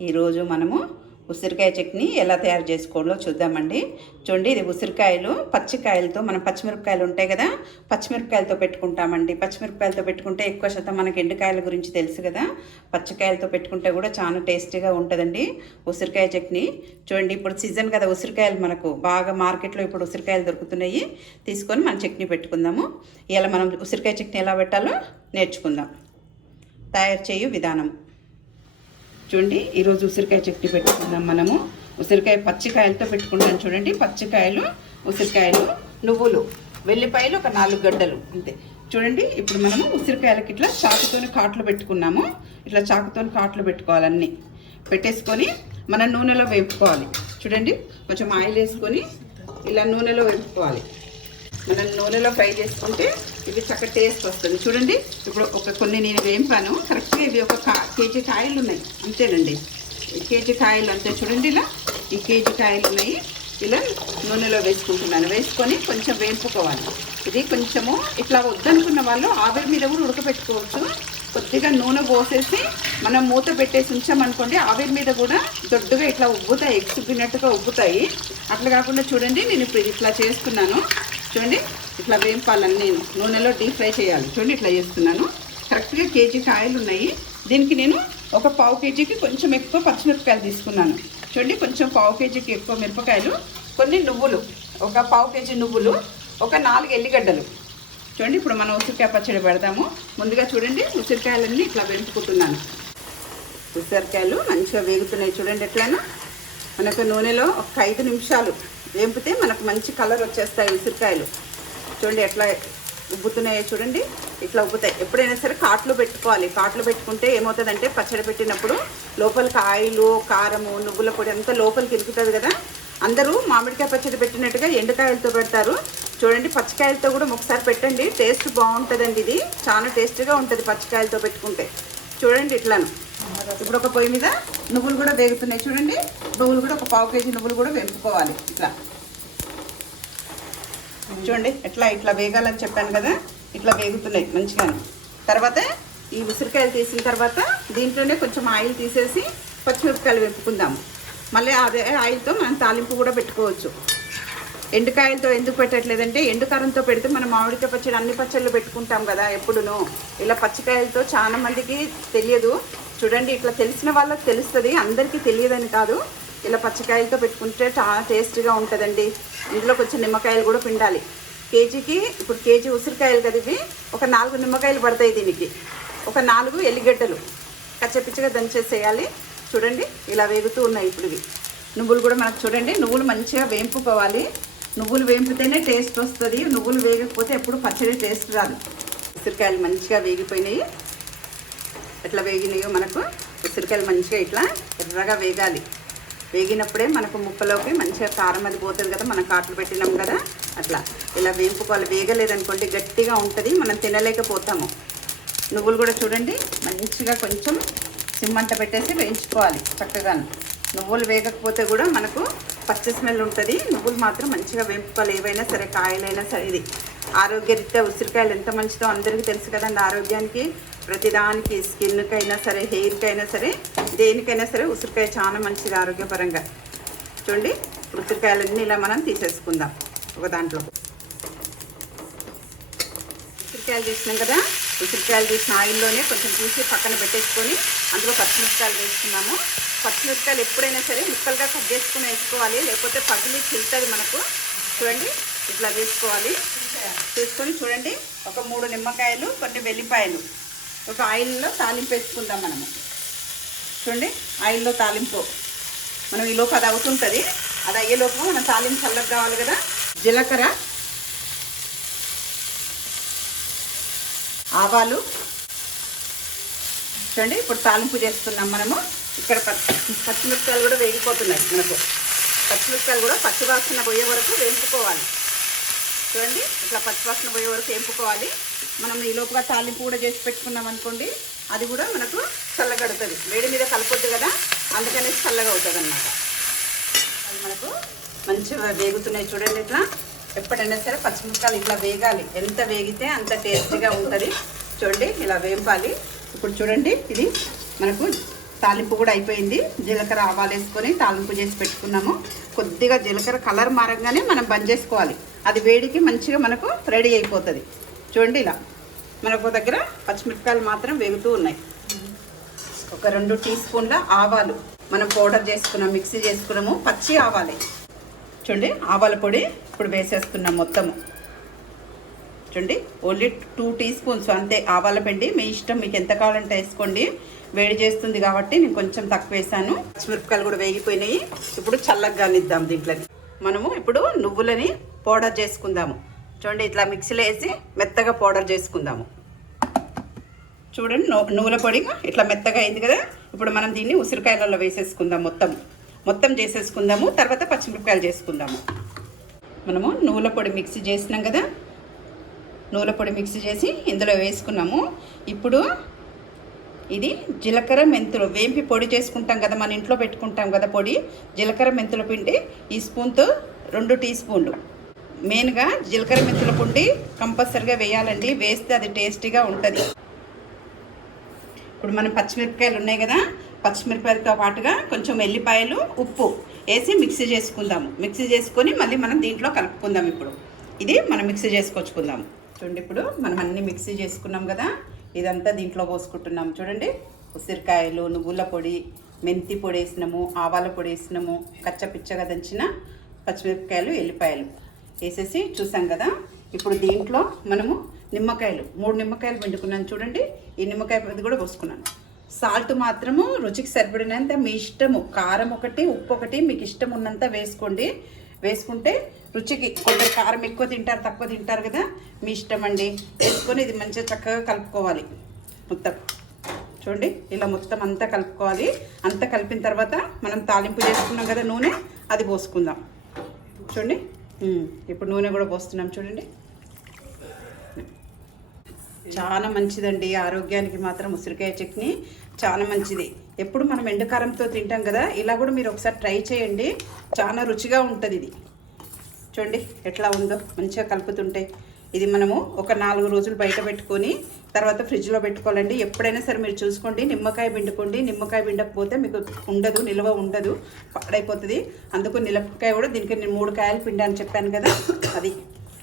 ఈరోజు మనము ఉసిరికాయ చట్నీ ఎలా తయారు చేసుకోవాలో చూద్దామండి. చూడండి ఇది ఉసిరికాయలు పచ్చికాయలతో మనం పచ్చిమిరపకాయలు ఉంటాయి కదా పచ్చిమిరపకాయలతో పెట్టుకుంటామండి. పచ్చిమిరపకాయలతో పెట్టుకుంటే ఎక్కువ శాతం మనకి ఎండుకాయల గురించి తెలుసు కదా పచ్చికాయలతో పెట్టుకుంటే కూడా చాలా టేస్టీగా ఉంటుందండి ఉసిరికాయ చట్నీ. చూడండి ఇప్పుడు సీజన్ కదా ఉసిరికాయలు మనకు బాగా మార్కెట్లో ఇప్పుడు ఉసిరికాయలు దొరుకుతున్నాయి. తీసుకొని మనం చట్నీ పెట్టుకుందాము. ఇలా మనం ఉసిరికాయ చట్నీ ఎలా పెట్టాలో నేర్చుకుందాం. తయారు చేయు విధానం. చూడండి ఈరోజు ఉసిరికాయ చట్నీ పెట్టుకుందాం మనము. ఉసిరికాయ పచ్చికాయలతో పెట్టుకుంటాం చూడండి పచ్చికాయలు ఉసిరికాయలు నువ్వులు వెల్లిపాయలు ఒక నాలుగు గడ్డలు అంతే. చూడండి ఇప్పుడు మనము ఉసిరికాయలకి ఇట్లా చాకుతోని కాట్లు పెట్టుకున్నాము. ఇట్లా చాకుతోని కాట్లు పెట్టుకోవాలి అన్నీ పెట్టేసుకొని మనం నూనెలో వేపుకోవాలి. చూడండి కొంచెం ఆయిల్ వేసుకొని ఇలా నూనెలో వేపుకోవాలి. మనం నూనెలో ఫ్రై చేసుకుంటే ఇది చక్క టేస్ట్ వస్తుంది. చూడండి ఇప్పుడు ఒక కొన్ని నేను వేంపాను. కరెక్ట్గా ఇవి ఒక కేజీ కాయలు ఉన్నాయి. అంతేనండి. కేజీ కాయలు అంతే చూడండి ఇలా. ఈ కేజీ కాయలు ఉన్నాయి. ఇలా నూనెలో వేసుకుంటున్నాను. వేసుకొని కొంచెం వేపుకోవాలి. ఇది కొంచెము ఇట్లా వద్దనుకున్న వాళ్ళు ఆవిరి మీద కూడా ఉడకపెట్టుకోవచ్చు. కొద్దిగా నూనె పోసేసి మనం మూత పెట్టేసి ఉంచామనుకోండి ఆవిరి మీద కూడా దొడ్డుగా ఇట్లా ఉబ్బుతాయి. ఎగ్స్ ఉబ్బినట్టుగా ఉబ్బుతాయి. అట్లా కాకుండా చూడండి నేను ఇప్పుడు ఇది ఇట్లా చేస్తున్నాను. చూడండి ఇట్లా వేంపాలని నూనెలో డీప్ ఫ్రై చేయాలి. చూడండి ఇట్లా చేస్తున్నాను. కరెక్ట్గా కేజీ కాయలు ఉన్నాయి. దీనికి నేను ఒక పావు కేజీకి కొంచెం ఎక్కువ పచ్చిమిరపకాయలు తీసుకున్నాను. చూడండి కొంచెం పావు కేజీకి ఎక్కువ మిరపకాయలు. కొన్ని నువ్వులు ఒక పావు కేజీ నువ్వులు ఒక నాలుగు ఎల్లిగడ్డలు. చూడండి ఇప్పుడు మనం ఉసిరికాయ పచ్చడి పెడదాము ముందుగా చూడండి ఉసిరికాయలన్నీ ఇట్లా వెంపుకుంటున్నాను. ఉసిరికాయలు మంచిగా వేగుతున్నాయి. చూడండి ఎట్లయినా మనకు నూనెలో ఒక ఐదు నిమిషాలు వేంపితే మనకు మంచి కలర్ వచ్చేస్తాయి ఉసిరికాయలు. చూడండి ఎట్లా ఉబ్బుతున్నాయో చూడండి. ఇట్లా ఉబ్బుతాయి. ఎప్పుడైనా సరే కాట్లు పెట్టుకోవాలి. కాట్లు పెట్టుకుంటే ఏమవుతుందంటే పచ్చడి పెట్టినప్పుడు లోపలికి ఆయిలు కారము నువ్వుల పొడి అంతా లోపలికి ఇరుకుతుంది కదా. అందరూ మామిడికాయ పచ్చడి పెట్టినట్టుగా ఎండుకాయలతో పెడతారు. చూడండి పచ్చికాయలతో కూడా ఒకసారి పెట్టండి. టేస్ట్ బాగుంటుందండి ఇది. చాలా టేస్ట్గా ఉంటుంది పచ్చికాయలతో పెట్టుకుంటే. చూడండి ఇట్లాను. ఇప్పుడు ఒక పొయ్యి మీద నువ్వులు కూడా వేగుతున్నాయి చూడండి. నువ్వులు కూడా ఒక పావు కేజీ నువ్వులు కూడా వేపుకోవాలి. ఇట్లా. చూడండి ఎట్లా ఇట్లా వేగాలని చెప్పాను కదా. ఇట్లా వేగుతున్నాయి మంచిగా తర్వాత ఈ ఉసిరికాయలు తీసిన తర్వాత దీంట్లోనే కొంచెం ఆయిల్ తీసేసి పచ్చిమిరపకాయలు వేపుకుందాము. మళ్ళీ అదే ఆయిల్తో మనం తాలింపు కూడా పెట్టుకోవచ్చు. ఎండుకాయలతో ఎందుకు పెట్టట్లేదంటే ఎండుకారంతో పెడితే మనం మామిడికాయ పచ్చడి అన్ని పచ్చళ్ళు పెట్టుకుంటాం కదా ఎప్పుడును. ఇలా పచ్చికాయలతో చాలా మందికి తెలియదు. చూడండి ఇట్లా తెలిసిన వాళ్ళకి తెలుస్తుంది అందరికీ తెలియదని కాదు. ఇలా పచ్చికాయలతో పెట్టుకుంటే చాలా టేస్ట్గా ఉంటుందండి. ఇందులో కొంచెం నిమ్మకాయలు కూడా పిండాలి. కేజీకి ఇప్పుడు కేజీ ఉసిరికాయలు కదివి ఒక నాలుగు నిమ్మకాయలు పడతాయి దీనికి. ఒక నాలుగు ఎల్లిగడ్డలు. కచ్చపిచ్చగా దంచేసేయాలి. చూడండి ఇలా వేగుతూ ఉన్నాయి ఇప్పుడు ఇవి. నువ్వులు కూడా మనకు చూడండి నువ్వులు మంచిగా వేంపుకోవాలి. నువ్వులు వేపితేనే టేస్ట్ వస్తుంది నువ్వులు వేగకపోతే ఎప్పుడు పచ్చడి టేస్ట్ రాదు. ఉసిరికాయలు మంచిగా వేగిపోయినాయి. ఎట్లా వేగినాయో మనకు ఉసిరికాయలు మంచిగా ఇట్లా ఎర్రగా వేగాలి. వేగినప్పుడే మనకు ముక్కలోకి మంచిగా కారం అది పోతుంది కదా మనం కాట్లు పెట్టినాం కదా అట్లా. ఇలా వేపుకోవాలి. వేగలేదనుకోండి గట్టిగా ఉంటుంది మనం తినలేకపోతాము. నువ్వులు కూడా చూడండి మంచిగా కొంచెం సిమ్మంట పెట్టేసి వేయించుకోవాలి చక్కగా నువ్వులు వేగకపోతే కూడా మనకు పచ్చ స్మెల్ ఉంటుంది. నువ్వులు మాత్రం మంచిగా వేపుకోవాలి. ఏవైనా సరే కాయలైనా సరే. ఇది ఆరోగ్యరీత్యా ఉసిరికాయలు ఎంత మంచిదో అందరికీ తెలుసు కదండి ఆరోగ్యానికి. ప్రతిదానికి స్కిన్కైనా సరే హెయిర్కైనా సరే దేనికైనా సరే ఉసిరికాయ చాలా మంచిది ఆరోగ్యపరంగా. చూడండి ఉసిరికాయలన్నీ ఇలా మనం తీసేసుకుందాం ఒక దాంట్లో. ఉసిరికాయలు తీసినాం కదా. ఉసిరికాయలు తీసిన ఆయిల్లోనే కొంచెం తీసి పక్కన పెట్టేసుకొని అందులో పచ్చిమిరపకాయలు వేసుకున్నాము. పచ్చిమిరపకాయలు ఎప్పుడైనా సరే ముక్కలుగా కట్ చేసుకుని వేసుకోవాలి. లేకపోతే పగిలి చిల్తుంది మనకు. చూడండి ఇట్లా తీసుకోవాలి తీసుకొని చూడండి ఒక మూడు నిమ్మకాయలు కొన్ని వెల్లిపాయలు. ఒక ఆయిల్లో తాలింపు వేసుకుందాం మనము. చూడండి ఆయిల్లో తాలింపు. మనం ఈ లోపు అది అవుతుంటుంది. అది అయ్యేలోపు మనం తాలింపు చల్లగా కావాలి కదా. జీలకర్ర ఆవాలు. చూడండి ఇప్పుడు తాలింపు చేస్తున్నాం మనము. ఇక్కడ పచ్చి పచ్చిమిరపకాయలు కూడా వేగిపోతున్నాయి మనకు. పచ్చిమిరపకాయలు కూడా పచ్చివాసన పోయే వరకు వేపుకోవాలి. చూడండి ఇట్లా పచ్చివాసన పోయే వరకు వేపుకోవాలి. మనం ఈ లోపుగా తాలింపు కూడా చేసి పెట్టుకున్నాం అనుకోండి అది కూడా మనకు చల్లగడుతుంది. వేడి మీద కలపొద్దు కదా అందుకనేసి చల్లగా అవుతుంది అన్నమాట అది మనకు మంచిగా వేగుతున్నాయి చూడండి ఇట్లా. ఎప్పుడైనా సరే పచ్చిమిరపకాయలు ఇట్లా వేగాలి. ఎంత వేగితే అంత టేస్టీగా ఉంటుంది. చూడండి ఇలా వేపాలి. ఇప్పుడు చూడండి ఇది మనకు తాలింపు కూడా అయిపోయింది. జీలకర్ర ఆవాలు వేసుకొని తాలింపు చేసి పెట్టుకున్నాము. కొద్దిగా జీలకర్ర కలర్ మారంగానే మనం బంద్ చేసుకోవాలి. అది వేడికి మంచిగా మనకు రెడీ అయిపోతుంది. చూడండి ఇలా. మనకు దగ్గర పచ్చిమిరపకాయలు మాత్రం వేగుతూ ఉన్నాయి. ఒక రెండు టీ స్పూన్ల ఆవాలు మనం పౌడర్ చేసుకున్నాం మిక్సీ చేసుకున్నాము. పచ్చి ఆవాలే. చూడండి ఆవాల పొడి ఇప్పుడు వేసేస్తున్నాం మొత్తము. చూడండి ఓన్లీ టూ టీ స్పూన్స్ అంతే ఆవాల పిండి. మీ ఇష్టం మీకు ఎంత కావాలంటే వేసుకోండి. వేడి చేస్తుంది కాబట్టి నేను కొంచెం తక్కువ వేసాను. పచ్చిమిరపకాయలు కూడా వేగిపోయినాయి. ఇప్పుడు చల్లగా కానిద్దాం దీంట్లోకి. మనము ఇప్పుడు నువ్వులని పౌడర్ చేసుకుందాము. చూడండి ఇట్లా మిక్సీలో వేసి మెత్తగా పౌడర్ చేసుకుందాము. చూడండి నువ్వుల పొడి ఇట్లా మెత్తగా అయింది కదా? ఇప్పుడు మనం దీన్ని ఉసిరికాయలలో వేసేసుకుందాం మొత్తం. మొత్తం చేసేసుకుందాము తర్వాత పచ్చిమిరపకాయలు చేసుకుందాము. మనము నువ్వుల పొడి మిక్సీ చేసినాం కదా? నువ్వుల పొడి మిక్సీ చేసి ఇందులో వేసుకున్నాము. ఇప్పుడు ఇది జీలకర్ర మెంతులు. వేంపి పొడి చేసుకుంటాం కదా మన ఇంట్లో పెట్టుకుంటాం కదా పొడి. జీలకర్ర మెంతుల పిండి ఈ స్పూన్తో రెండు టీ స్పూన్లు. మెయిన్గా జీలకర్ర మెంతుల పిండి కంపల్సరిగా వేయాలండి. వేస్తే అది టేస్టీగా ఉంటుంది. ఇప్పుడు మనం పచ్చిమిరపకాయలు ఉన్నాయి కదా పచ్చిమిరపకాయలతో పాటుగా కొంచెం ఎల్లిపాయలు ఉప్పు వేసి మిక్సీ చేసుకుందాము. మిక్సీ చేసుకొని మళ్ళీ మనం దీంట్లో కలుపుకుందాం ఇప్పుడు. ఇది మనం మిక్సీ చేసుకొచ్చుకుందాము చూడండి ఇప్పుడు మనం అన్ని మిక్సీ చేసుకున్నాం కదా. ఇదంతా దీంట్లో పోసుకుంటున్నాం. చూడండి ఉసిరికాయలు నువ్వుల పొడి మెంతి పొడి వేసినాము ఆవాల పొడి వేసినాము కచ్చపిచ్చగా దంచిన పచ్చిమిరపకాయలు ఎల్లిపాయలు వేసేసి చూసాం కదా. ఇప్పుడు దీంట్లో మనము నిమ్మకాయలు మూడు నిమ్మకాయలు పిండుకున్నాను చూడండి. ఈ నిమ్మకాయ ఇది కూడా పోసుకున్నాను. సాల్ట్ మాత్రము రుచికి సరిపడినంత మీ ఇష్టము. కారం ఒకటి ఉప్పు ఒకటి మీకు ఇష్టం ఉన్నంత వేసుకోండి. వేసుకుంటే రుచికి కొంచెం కారం ఎక్కువ తింటారు తక్కువ తింటారు కదా? మీ ఇష్టం అండి. వేసుకొని ఇది మంచిగా చక్కగా కలుపుకోవాలి. మొత్తం. చూడండి ఇలా మొత్తం అంతా కలుపుకోవాలి. అంతా కలిపిన తర్వాత మనం తాలింపు చేసుకున్నాం కదా నూనె అది పోసుకుందాం. చూడండి. ఇప్పుడు నూనె కూడా పోస్తున్నాం చూడండి. చాలా మంచిదండి. ఆరోగ్యానికి మాత్రం ఉసిరికాయ చట్నీ చాలా మంచిది. ఎప్పుడు మనం ఎండుకారంతో తింటాం కదా ఇలా కూడా మీరు ఒకసారి ట్రై చేయండి. చాలా రుచిగా ఉంటుంది ఇది. చూడండి ఎట్లా ఉందో మంచిగా కలుపుతుంటే. ఇది మనము ఒక నాలుగు రోజులు బయట పెట్టుకొని తర్వాత ఫ్రిడ్జ్లో పెట్టుకోవాలండి. ఎప్పుడైనా సరే మీరు చూసుకోండి. నిమ్మకాయ పిండుకోండి. నిమ్మకాయ పిండకపోతే మీకు ఉండదు నిల్వ ఉండదు పాడైపోతుంది. అందుకు నిలపకాయ కూడా దీనికి నేను మూడు కాయలు పిండాను చెప్పాను కదా అది.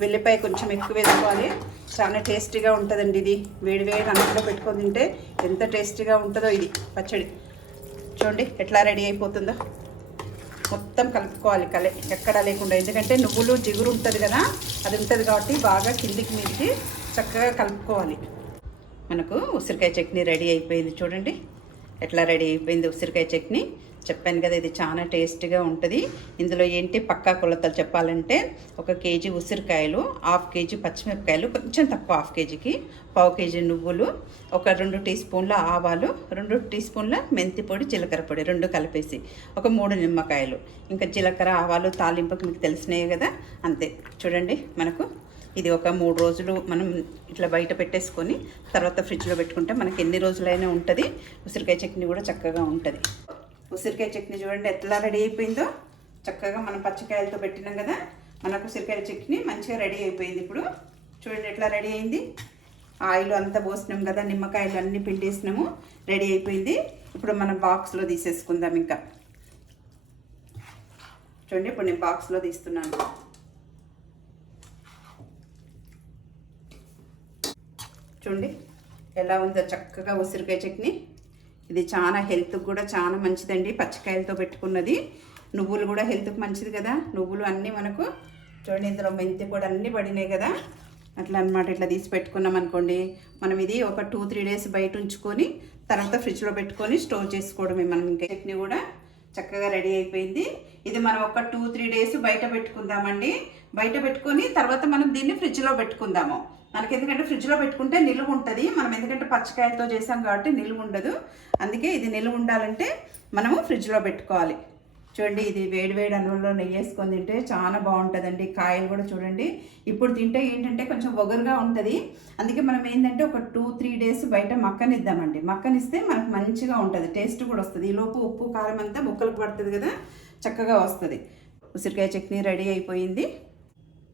వెల్లిపాయ కొంచెం ఎక్కువ వేసుకోవాలి. చాలా టేస్టీగా ఉంటుందండి ఇది. వేడి వేడి అన్నంలో పెట్టుకొని తింటే ఎంత టేస్టీగా ఉంటుందో ఇది పచ్చడి. చూడండి ఎట్లా రెడీ అయిపోతుందో. మొత్తం కలుపుకోవాలి కలే ఎక్కడా లేకుండా. ఎందుకంటే నువ్వులు జిగురు ఉంటుంది కదా అది ఉంటుంది కాబట్టి బాగా కిందికి మీదికి చక్కగా కలుపుకోవాలి. మనకు ఉసిరికాయ చట్నీ రెడీ అయిపోయింది చూడండి. ఎట్లా రెడీ అయిపోయింది ఉసిరికాయ చట్నీ? చెప్పాను కదా ఇది చాలా టేస్టీగా ఉంటుంది. ఇందులో ఏంటి పక్కా కొలతలు చెప్పాలంటే ఒక కేజీ ఉసిరికాయలు హాఫ్ కేజీ పచ్చిమిరపకాయలు కొంచెం తక్కువ హాఫ్ కేజీకి పావు కేజీ నువ్వులు ఒక రెండు టీ స్పూన్ల ఆవాలు రెండు టీ స్పూన్ల మెంతి పొడి జీలకర్ర పొడి రెండు కలిపేసి ఒక మూడు నిమ్మకాయలు. ఇంకా జీలకర్ర ఆవాలు తాలింపుకి మీకు తెలిసినాయి కదా అంతే. చూడండి మనకు ఇది ఒక మూడు రోజులు మనం ఇట్లా బయట పెట్టేసుకొని తర్వాత ఫ్రిడ్జ్లో పెట్టుకుంటే మనకి ఎన్ని రోజులైనా ఉంటుంది. ఉసిరికాయ చట్నీ కూడా చక్కగా ఉంటుంది. ఉసిరికాయ చట్నీ చూడండి ఎట్లా రెడీ అయిపోయిందో. చక్కగా మనం పచ్చికాయలతో పెట్టినాం కదా మనకు ఉసిరికాయ చట్నీ మంచిగా రెడీ అయిపోయింది ఇప్పుడు. చూడండి ఎట్లా రెడీ అయింది. ఆయిల్ అంతా పోసినాం కదా నిమ్మకాయలు అన్నీ పిండేసినాము రెడీ అయిపోయింది. ఇప్పుడు మనం బాక్స్లో తీసేసుకుందాం ఇంకా. చూడండి ఇప్పుడు నేను బాక్స్లో తీస్తున్నాను. చూడండి ఎలా ఉందో చక్కగా ఉసిరికాయ చట్నీ. ఇది చాలా హెల్త్కి కూడా చాలా మంచిదండి పచ్చికాయలతో పెట్టుకున్నది. నువ్వులు కూడా హెల్త్కి మంచిది కదా. నువ్వులు అన్నీ మనకు చూడండి ఇందులో మెంతి కూడా అన్నీ పడినాయి కదా. అట్లా అన్నమాట ఇట్లా తీసి పెట్టుకున్నాం అనుకోండి. మనం ఇది ఒక టూ త్రీ డేస్ బయట ఉంచుకొని తర్వాత ఫ్రిడ్జ్లో పెట్టుకొని స్టోర్ చేసుకోవడమే మనం ఇంకా. చట్నీ కూడా చక్కగా రెడీ అయిపోయింది. ఇది మనం ఒక టూ త్రీ డేస్ బయట పెట్టుకుందామండి. బయట పెట్టుకొని తర్వాత మనం దీన్ని ఫ్రిడ్జ్లో పెట్టుకుందాము. మనకి ఎందుకంటే ఫ్రిడ్జ్లో పెట్టుకుంటే నిలువ ఉంటుంది మనం ఎందుకంటే పచ్చకాయలతో చేసాం కాబట్టి నిలువ ఉండదు అందుకే ఇది నిలువ ఉండాలంటే మనము ఫ్రిడ్జ్లో పెట్టుకోవాలి. చూడండి ఇది వేడి వేడి అన్నంలో నెయ్యి వేసుకొని తింటే చాలా బాగుంటుందండి. కాయలు కూడా చూడండి. ఇప్పుడు తింటే ఏంటంటే కొంచెం ఒగరుగా ఉంటుంది. అందుకే మనం ఏంటంటే ఒక టూ త్రీ డేస్ బయట మక్కనిద్దామండి. మక్కనిస్తే మనకు మంచిగా ఉంటుంది. టేస్ట్ కూడా వస్తుంది. ఈ లోపు ఉప్పు కారం అంతా ముక్కలకు పడుతుంది కదా చక్కగా వస్తుంది. ఉసిరికాయ చట్నీ రెడీ అయిపోయింది.